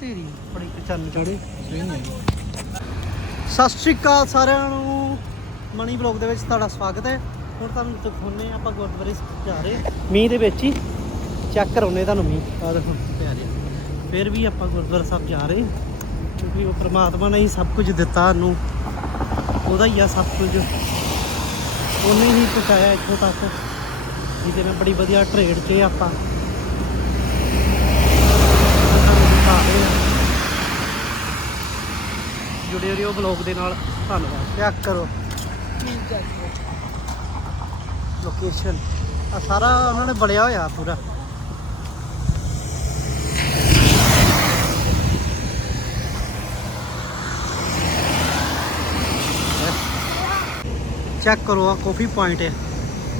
ਤੇਰੀ ਬੜੀ ਚੰਨ ਚੜੇ ਸਤਿ ਸ਼੍ਰੀ ਅਕਾਲ ਸਾਰਿਆਂ ਨੂੰ। ਮਣੀ ਬਲੌਗ ਦੇ ਵਿੱਚ ਤੁਹਾਡਾ ਸਵਾਗਤ ਹੈ। ਹੁਣ ਤੁਹਾਨੂੰ ਦਿਖਾਉਂਦੇ ਹਾਂ ਆਪਾਂ ਗੁਰਦੁਆਰੇ ਜਾ ਰਹੇ ਮੀਂਹ ਦੇ ਵਿੱਚ ਹੀ ਚੈੱਕ ਕਰਾਉਨੇ ਤੁਹਾਨੂੰ ਮੀਂਹ। ਆ ਦੇਖੋ ਪਿਆਰੇ ਫਿਰ ਵੀ ਆਪਾਂ ਗੁਰਦੁਆਰਾ ਸਾਹਿਬ ਜਾ ਰਹੇ ਕਿਉਂਕਿ ਉਹ ਪ੍ਰਮਾਤਮਾ ਨੇ ਹੀ ਸਭ ਕੁਝ ਦਿੱਤਾ ਸਾਨੂੰ। ਉਹਦਾ ਹੀ ਆ ਸਭ ਕੁਝ। ਉਹਨੇ ਹੀ ਪਹੁੰਚਾਇਆ ਇੱਥੋਂ ਤੱਕ। ਜਿਹਦੇ ਨਾਲ ਬੜੀ ਵਧੀਆ ਟ੍ਰੇਡ 'ਚ ਆਪਾਂ ਤੁਹਾਨੂੰ ਦਿਖਾ ਰਹੇ ਹਾਂ ਜੁੜੇ ਰਹੋ ਬਲੌਗ ਦੇ ਨਾਲ। ਧੰਨਵਾਦ। ਚੈੱਕ ਕਰੋ। ਲੋਕੇਸ਼ਨ ਆ ਸਾਰਾ ਉਹਨਾਂ ਨੇ ਬਣਿਆ ਹੋਇਆ ਪੂਰਾ। ਚੈੱਕ ਕਰੋ ਆ ਕਾਫੀ ਪੁਆਇੰਟ ਹੈ।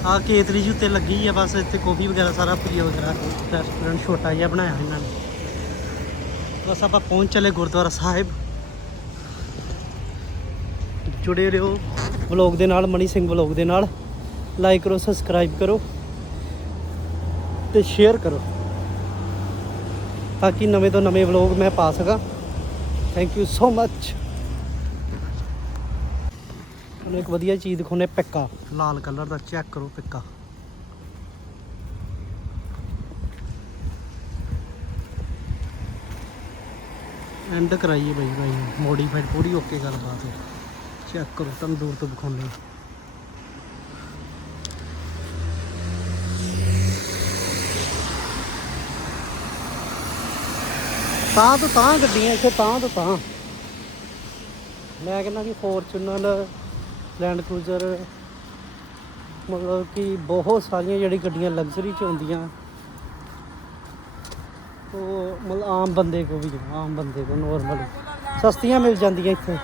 ਆ ਕੇਤਰੀ ਜੀ ਉੱਤੇ ਲੱਗੀ ਆ ਬਸ ਇੱਥੇ ਕਾਫੀ ਵਗੈਰਾ ਸਾਰਾ ਪੀਆ ਵਗੈਰਾ। ਰੈਸਟੋਰੈਂਟ ਛੋਟਾ ਜਿਹਾ ਬਣਾਇਆ ਇਹਨਾਂ ਨੇ। ਬਸ ਆਪਾਂ ਪਹੁੰਚ ਚਲੇ ਗੁਰਦੁਆਰਾ ਸਾਹਿਬ। ਜੁੜੇ ਰਹੋ ਵਲੌਗ ਦੇ ਨਾਲ, ਮਨੀ ਸਿੰਘ ਵਲੌਗ ਦੇ ਨਾਲ। ਲਾਈਕ ਕਰੋ ਸਬਸਕ੍ਰਾਈਬ ਕਰੋ ਤੇ ਸ਼ੇਅਰ ਕਰੋ ਤਾਂ ਕਿ ਨਵੇਂ ਤੋਂ ਨਵੇਂ ਵਲੌਗ ਮੈਂ ਪਾ ਸਕਾਂ। ਥੈਂਕ ਯੂ ਸੋ ਮੱਚ ਤੁਹਾਨੂੰ ਇੱਕ ਵਧੀਆ ਚੀਜ਼ ਦਿਖਾਉਣੇ ਪਿੱਕਾ। ਲਾਲ ਕਲਰ ਦਾ ਚੈੱਕ ਕਰੋ ਪਿੱਕਾ। ਐਂਡ ਕਰਾਈਏ ਬਾਈ ਬਾਈ। ਮੋਡੀਫਾਈਡ ਪੂਰੀ ਓਕੇ ਗੱਲਬਾਤ। ਹੈ ਚੈੱਕ ਕਰੋ, ਤੁਹਾਨੂੰ ਦੂਰ ਤੋਂ ਦਿਖਾਉਂਦੇ ਹਾਂ। ਤਾਂ ਤੋਂ ਤਾਂ ਗੱਡੀਆਂ ਇੱਥੇ, ਤਾਂ ਤੋਂ ਤਾਂ। ਮੈਂ ਕਹਿੰਦਾ ਕਿ ਫੋਰਚੂਨਰ, ਲੈਂਡ ਕਰੂਜ਼ਰ, ਮਤਲਬ ਕਿ ਬਹੁਤ ਸਾਰੀਆਂ ਜਿਹੜੀ ਗੱਡੀਆਂ ਲਗਜ਼ਰੀ ਚ ਆਉਂਦੀਆਂ ਉਹ ਮਤਲਬ ਆਮ ਬੰਦੇ ਕੋ ਵੀ, ਆਮ ਬੰਦੇ ਕੋ ਨੋਰਮਲ ਸਸਤੀਆਂ ਮਿਲ ਜਾਂਦੀਆਂ ਇੱਥੇ।